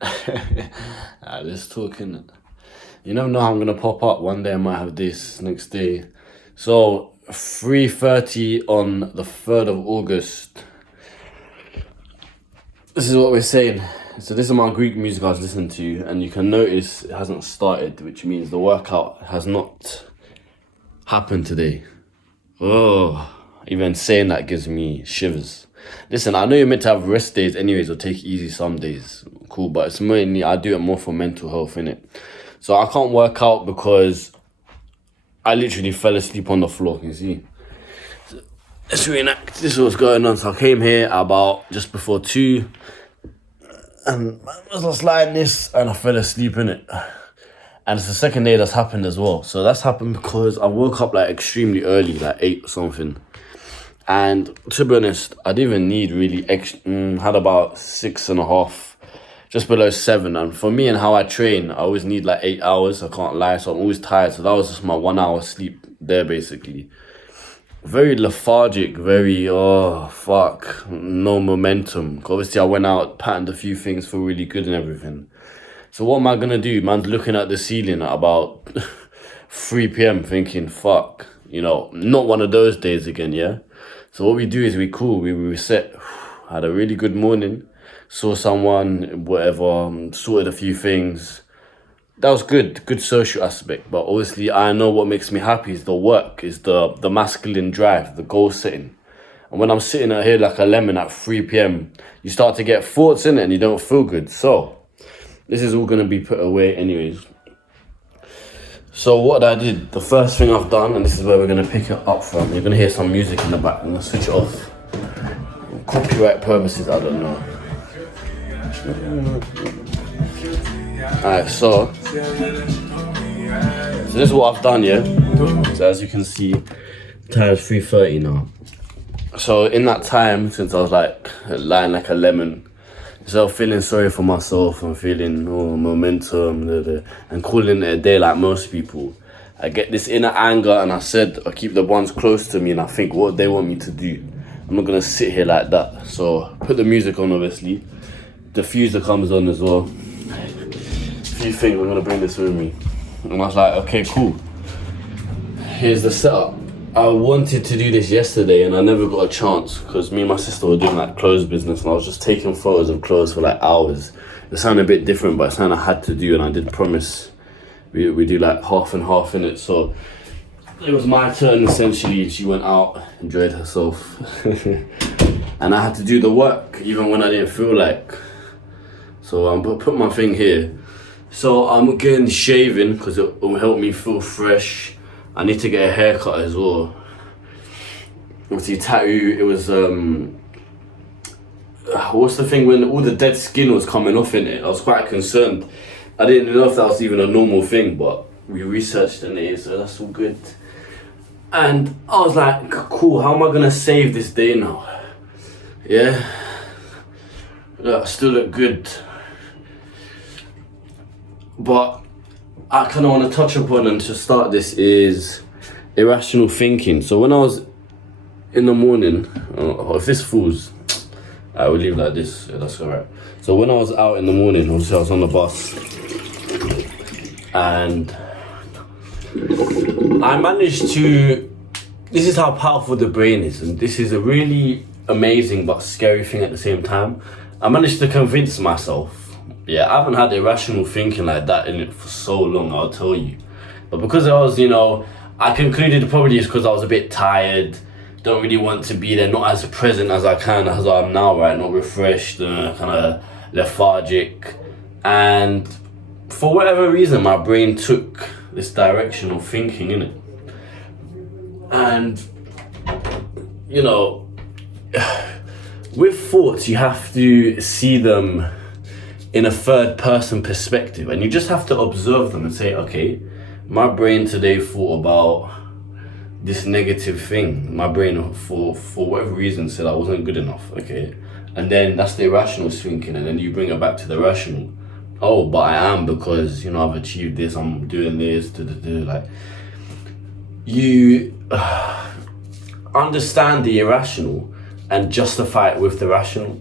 Let's talk in. You never know how I'm gonna pop up. One day I might have this, next day. So 3:30 on the 3rd of August. This is what we're saying. So this is my Greek music I was listening to, and you can notice it hasn't started, which means the workout has not happened today. Oh, even saying that gives me shivers. Listen, I know you're meant to have rest days anyways, or take it easy some days. Cool, but it's mainly, I do it more for mental health, innit? So I can't work out because I literally fell asleep on the floor, you see. So let's reenact. This is what's going on. So I came here about just before 2, and I was just lying this, and I fell asleep in it. And it's the second day that's happened as well. So that's happened because I woke up like extremely early, like 8 or something. And to be honest, I didn't even need really had about 6.5, just below 7. And for me and how I train, I always need like 8 hours. I can't lie, so I'm always tired. So that was just my 1 hour sleep there, basically. Very lethargic, very, oh, fuck, no momentum. Obviously, I went out, patterned a few things for really good and everything. So what am I gonna do? Man's looking at the ceiling at about 3 p.m. thinking, fuck, not one of those days again, yeah? So what we do is we reset, had a really good morning, saw someone, whatever, sorted a few things. That was good social aspect. But obviously I know what makes me happy is the work, is the masculine drive, the goal setting. And when I'm sitting out here like a lemon at 3 p.m, you start to get thoughts in it and you don't feel good. So this is all gonna be put away anyways. So what I did, the first thing I've done, and this is where we're gonna pick it up from. You're gonna hear some music in the back. I'm gonna switch it off. Copyright purposes, I don't know. Alright, so this is what I've done, yeah? So as you can see, time is 3:30 now. So in that time, since I was like lying like a lemon, so feeling sorry for myself and feeling momentum and calling it a day like most people, I get this inner anger and I said I keep the ones close to me and I think what they want me to do. I'm not gonna sit here like that. So put the music on, obviously. Diffuser comes on as well. A few things, I'm gonna bring this with me. And I was like, okay, cool. Here's the setup. I wanted to do this yesterday and I never got a chance because me and my sister were doing like clothes business and I was just taking photos of clothes for like hours. It sounded a bit different, but it's something I had to do, and I did promise we do like half and half in it. So it was my turn essentially. She went out, enjoyed herself. And I had to do the work even when I didn't feel like. So I'm put my thing here. So I'm getting shaving because it will help me feel fresh. I need to get a haircut as well. Obviously tattoo, it was what's the thing when all the dead skin was coming off in it? I was quite concerned. I didn't know if that was even a normal thing, but we researched and it is, so that's all good. And I was like, cool, how am I gonna save this day now? Yeah. I still look good. But I kind of want to touch upon, and to start this, is irrational thinking. So when I was in the morning, if this falls, I will leave like this. Yeah, that's alright. So when I was out in the morning, obviously I was on the bus, and I managed to. This is how powerful the brain is, and this is a really amazing but scary thing at the same time. I managed to convince myself. Yeah, I haven't had irrational thinking like that in it for so long, I'll tell you. But because I was, I concluded probably it's because I was a bit tired, don't really want to be there, not as present as I am now, right? Not refreshed, kind of lethargic. And for whatever reason, my brain took this direction of thinking, innit? And, with thoughts, you have to see them in a third person perspective, and you just have to observe them and say, okay, my brain today thought about this negative thing. My brain for whatever reason said I wasn't good enough, okay? And then that's the irrational thinking, and then you bring it back to the rational. Oh, but I am, because I've achieved this, I'm doing this, like you understand the irrational and justify it with the rational.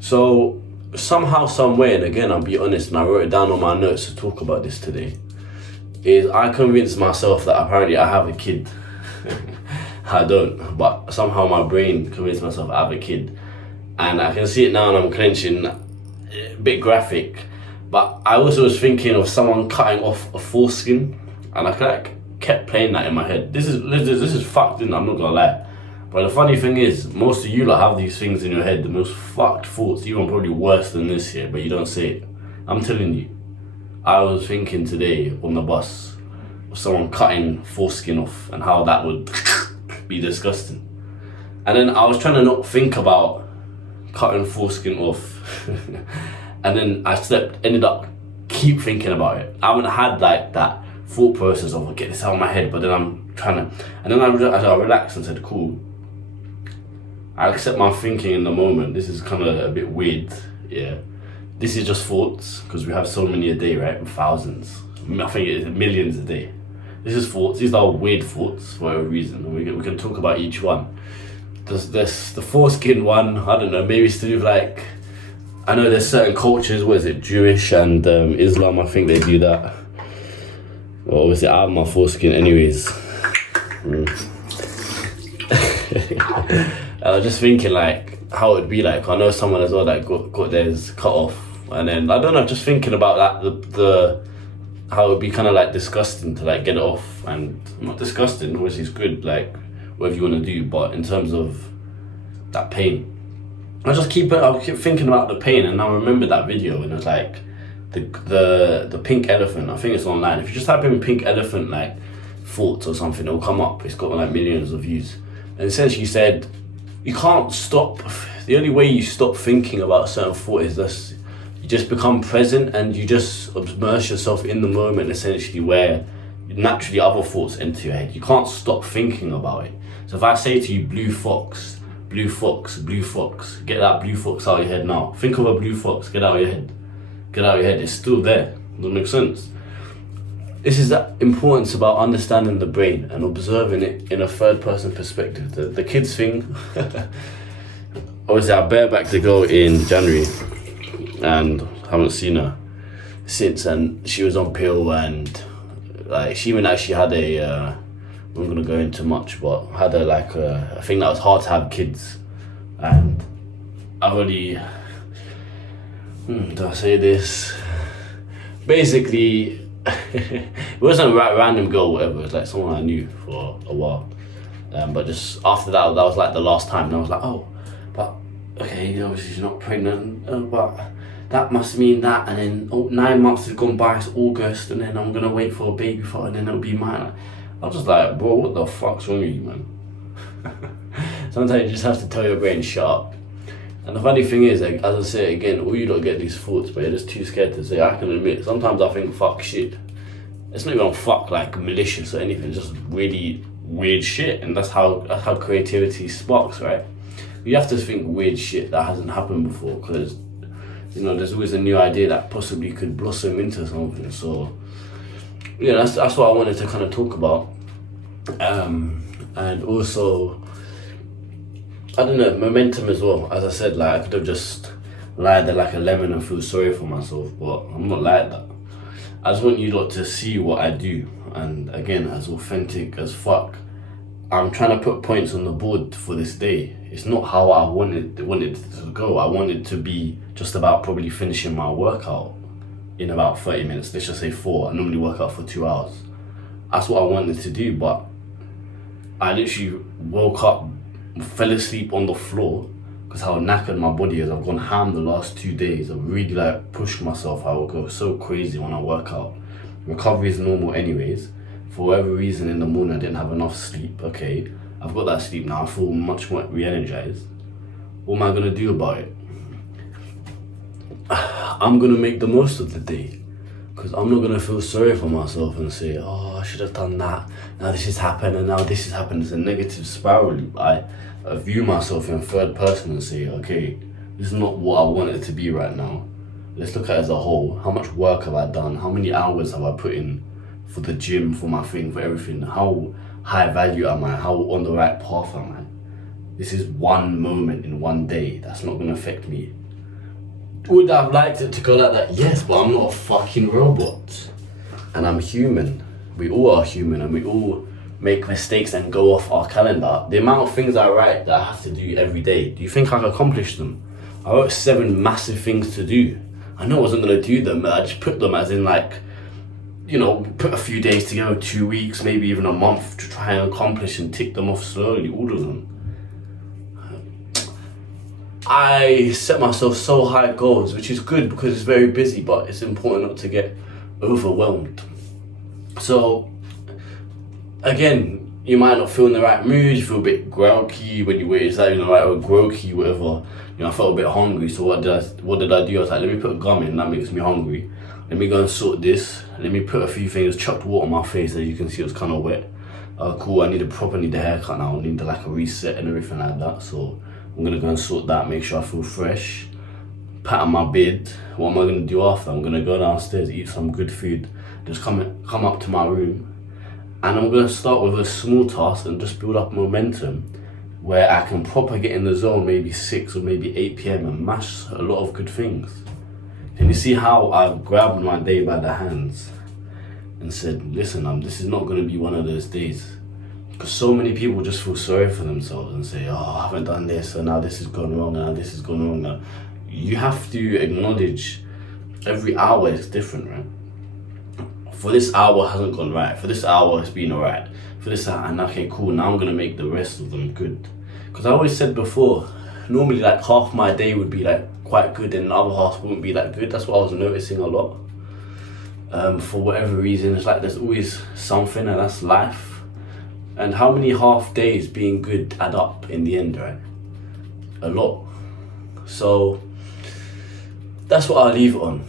So somehow, some way, and again, I'll be honest, and I wrote it down on my notes to talk about this today, is I convinced myself that apparently I have a kid. I don't, but somehow my brain convinced myself I have a kid. And I can see it now and I'm clenching, a bit graphic. But I also was thinking of someone cutting off a foreskin, and I kept playing that in my head. This is fucked, isn't it? I'm not gonna lie. But the funny thing is, most of you lot have these things in your head, the most fucked thoughts, even probably worse than this here, but you don't say it. I'm telling you. I was thinking today on the bus of someone cutting foreskin off and how that would be disgusting. And then I was trying to not think about cutting foreskin off. And then I ended up keep thinking about it. I haven't had like that thought process of get this out of my head, but then I'm trying to, and then I relaxed and said, cool. I accept my thinking in the moment. This is kind of a bit weird, yeah. This is just thoughts, because we have so many a day, right? Thousands. I think it's millions a day. This is thoughts. These are weird thoughts for a reason. We can talk about each one. There's the foreskin one, I don't know, maybe it's to do with like, I know there's certain cultures, what is it, Jewish and Islam, I think they do that. Well, obviously I have my foreskin anyways. I was just thinking like how it would be like. I know someone as well that got theirs cut off, and then I don't know, just thinking about that, the how it would be kind of like disgusting to like get it off, and not disgusting, obviously it's good, like whatever you want to do, but in terms of that pain, I keep thinking about the pain, and I remember that video, and it's like the pink elephant. I think it's online. If you just type in pink elephant like thoughts or something, it'll come up. It's got like millions of views, and essentially said you can't stop. The only way you stop thinking about a certain thought is this: you just become present and you just immerse yourself in the moment, essentially, where naturally other thoughts enter your head. You can't stop thinking about it. So if I say to you, blue fox, blue fox, blue fox, get that blue fox out of your head now. Think of a blue fox, get out of your head. Get out of your head, it's still there. Doesn't make sense. This is the importance about understanding the brain and observing it in a third person perspective. The kids thing, obviously I barebacked the girl in January and haven't seen her since, and she was on pill, and like she even actually had I'm not gonna go into much, but had a thing that was hard to have kids, and I already, do I say this? Basically, it wasn't a random girl, whatever. It was like someone I knew for a while, but just after that was like the last time, and I was like, oh, but okay, obviously she's not pregnant, but that must mean that, and then 9 months have gone by, it's August, and then I'm gonna wait for a baby for, and then it'll be mine. I was just like, bro, what the fuck's wrong with you, man? Sometimes you just have to tell your brain, shut up. And the funny thing is, like, as I say again, all you don't get these thoughts, but you're just too scared to say. I can admit, sometimes I think fuck shit. It's not even fuck like malicious or anything, it's just really weird shit, and that's how creativity sparks, right? You have to think weird shit that hasn't happened before, because there's always a new idea that possibly could blossom into something. So yeah, that's what I wanted to kind of talk about. And also, I don't know, momentum as well. As I said, like, I could have just lied there like a lemon and feel sorry for myself, but I'm not like that. I just want you lot to see what I do, and again, as authentic as fuck. I'm trying to put points on the board for this day. It's not how I wanted it to go. I wanted to be just about probably finishing my workout in about 30 minutes. Let's just say 4. I normally work out for 2 hours. That's what I wanted to do, but I literally woke up, fell asleep on the floor because how knackered my body is. I've gone ham the last 2 days. I've really like pushed myself. I will go so crazy when I work out. Recovery is normal anyways. For whatever reason in the morning I didn't have enough sleep. Okay, I've got that sleep now. I feel much more re-energized. What am I gonna do about it? I'm gonna make the most of the day, because I'm not gonna feel sorry for myself and say, oh, I should have done that. Now this has happened, and now this has happened. It's a negative spiral loop. I view myself in third person and say, okay, this is not what I want it to be right now. Let's look at it as a whole. How much work have I done? How many hours have I put in for the gym, for my thing, for everything? How high value am I? How on the right path am I? This is one moment in one day that's not gonna affect me Would I have liked it to go like that? Yes, but I'm not a fucking robot. And I'm human. We all are human and we all make mistakes and go off our calendar. The amount of things I write that I have to do every day, do you think I can accomplish them? I wrote 7 massive things to do. I know I wasn't going to do them, but I just put them as in like, you know, put a few days together, 2 weeks, maybe even a month to try and accomplish and tick them off slowly, all of them. I set myself so high goals, which is good because it's very busy, but it's important not to get overwhelmed. So, again, you might not feel in the right mood, you feel a bit groggy when you wait, is that, you know, right, or groggy, whatever. You know, I felt a bit hungry, so what did I do? I was like, let me put a gum in, that makes me hungry. Let me go and sort this. Let me put a few things, chucked water on my face, as you can see it was kind of wet. Cool, I need a haircut now, I need like a reset and everything like that, so I'm gonna go and sort that, make sure I feel fresh, pat on my bed. What am I gonna do after? I'm gonna go downstairs, eat some good food, just come up to my room, and I'm gonna start with a small task and just build up momentum where I can proper get in the zone, maybe 6 or maybe 8 p.m. and mash a lot of good things. Can you see how I've grabbed my day by the hands and said, listen, this is not gonna be one of those days. Because so many people just feel sorry for themselves and say, oh, I haven't done this, so now this has gone wrong, now this has gone wrong. Now, you have to acknowledge every hour is different, right? For this hour hasn't gone right, for this hour it's been alright, for this hour, and okay, cool, now I'm gonna make the rest of them good. Because I always said before, normally like half my day would be like quite good and the other half wouldn't be that good. That's what I was noticing a lot. For whatever reason, it's like there's always something, and that's life. And how many half days being good add up in the end, right? A lot. So that's what I'll leave it on.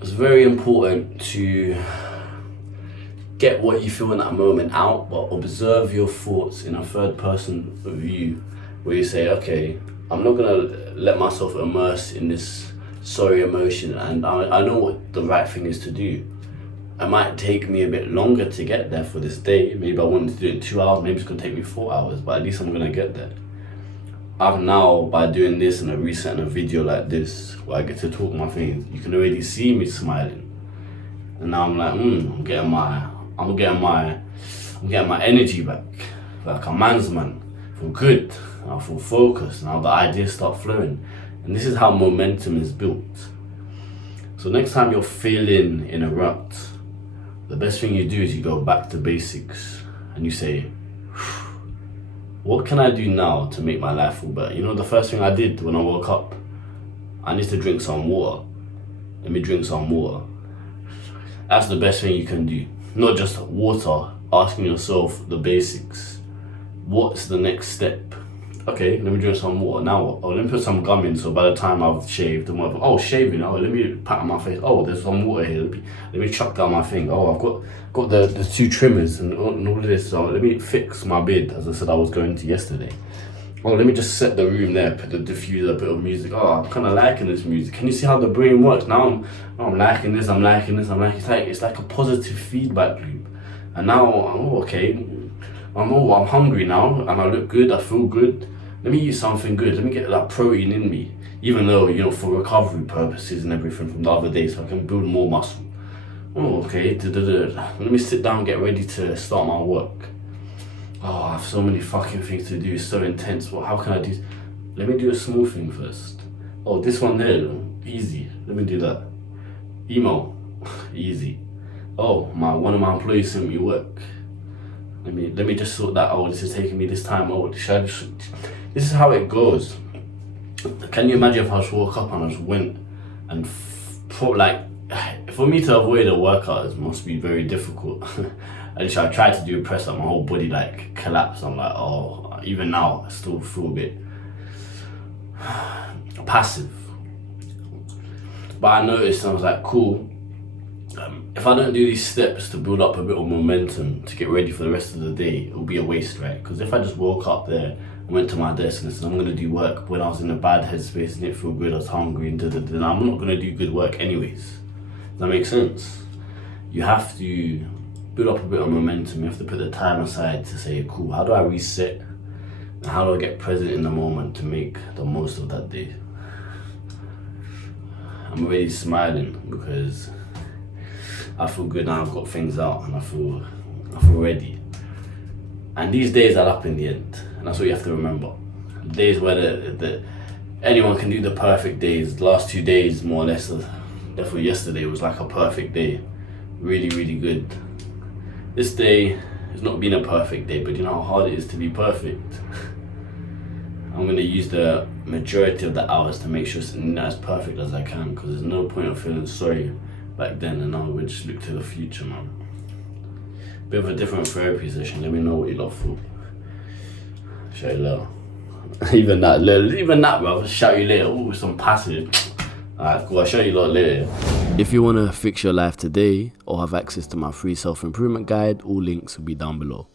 It's very important to get what you feel in that moment out, but observe your thoughts in a third person view, where you say, okay, I'm not gonna let myself immerse in this sorry emotion, and I know what the right thing is to do. It might take me a bit longer to get there for this day. Maybe I wanted to do it in 2 hours, maybe it's gonna take me 4 hours, but at least I'm gonna get there. I've now, by doing this and a reset and a video like this, where I get to talk my things, you can already see me smiling. And now I'm like, I'm getting my energy back. Like a man's man. I feel good, I feel focused, now the ideas start flowing. And this is how momentum is built. So next time you're feeling in a rut, the best thing you do is you go back to basics and you say, what can I do now to make my life feel better? You know, the first thing I did when I woke up, I need to drink some water. Let me drink some water. That's the best thing you can do. Not just water, asking yourself the basics. What's the next step? Okay, let me drink some water. Now what? Oh, let me put some gum in, so by the time I've shaved and whatever. Oh, shaving. Oh, let me pat on my face. Oh, there's some water here. Let me chuck down my thing. Oh, I've got the 2 trimmers and all of this. So let me fix my beard, as I said I was going to yesterday. Oh, let me just set the room there, put the diffuser, a bit of music. Oh, I'm kind of liking this music. Can you see how the brain works? Now I'm liking this, I'm liking this, I'm liking. It's like a positive feedback loop. And now, okay, I'm hungry now, and I look good, I feel good. Let me eat something good, let me get that protein in me. Even though, you know, for recovery purposes and everything from the other day, so I can build more muscle. Oh, okay, let me sit down, get ready to start my work. Oh, I have so many fucking things to do, it's so intense. Well, how can I do? Let me do a small thing first. Oh, this one there, easy, let me do that. Email, easy. Oh, one of my employees sent me work. Let me just sort that out. This is taking me this time. Oh, this is how it goes. Can you imagine if I just woke up and I just went and for me to avoid a workout, it must be very difficult. I tried to do a press up, my whole body like collapsed. I'm like, oh, even now I still feel a bit passive. But I noticed, and I was like, cool. If I don't do these steps to build up a bit of momentum to get ready for the rest of the day, it'll be a waste, right? Because if I just woke up there and went to my desk and said, I'm gonna do work when I was in a bad headspace and didn't feel good, I was hungry, and then I'm not gonna do good work anyways. Does that make sense? You have to build up a bit of momentum. You have to put the time aside to say, cool, how do I reset? And how do I get present in the moment to make the most of that day? I'm already smiling because I feel good now. I've got things out and I feel ready. And these days add up in the end, and that's what you have to remember. Days where anyone can do the perfect days. The last 2 days, more or less, definitely yesterday was like a perfect day. Really, really good. This day has not been a perfect day, but you know how hard it is to be perfect. I'm gonna use the majority of the hours to make sure it's not as perfect as I can, because there's no point of feeling sorry back then, and now we just look to the future, man. Bit of a different therapy session. Let me know what you lot thought. Show you later. even that, bro. I'll shout you later. Ooh, some passage. Alright, cool. I'll show you lot later. If you want to fix your life today or have access to my free self-improvement guide, all links will be down below.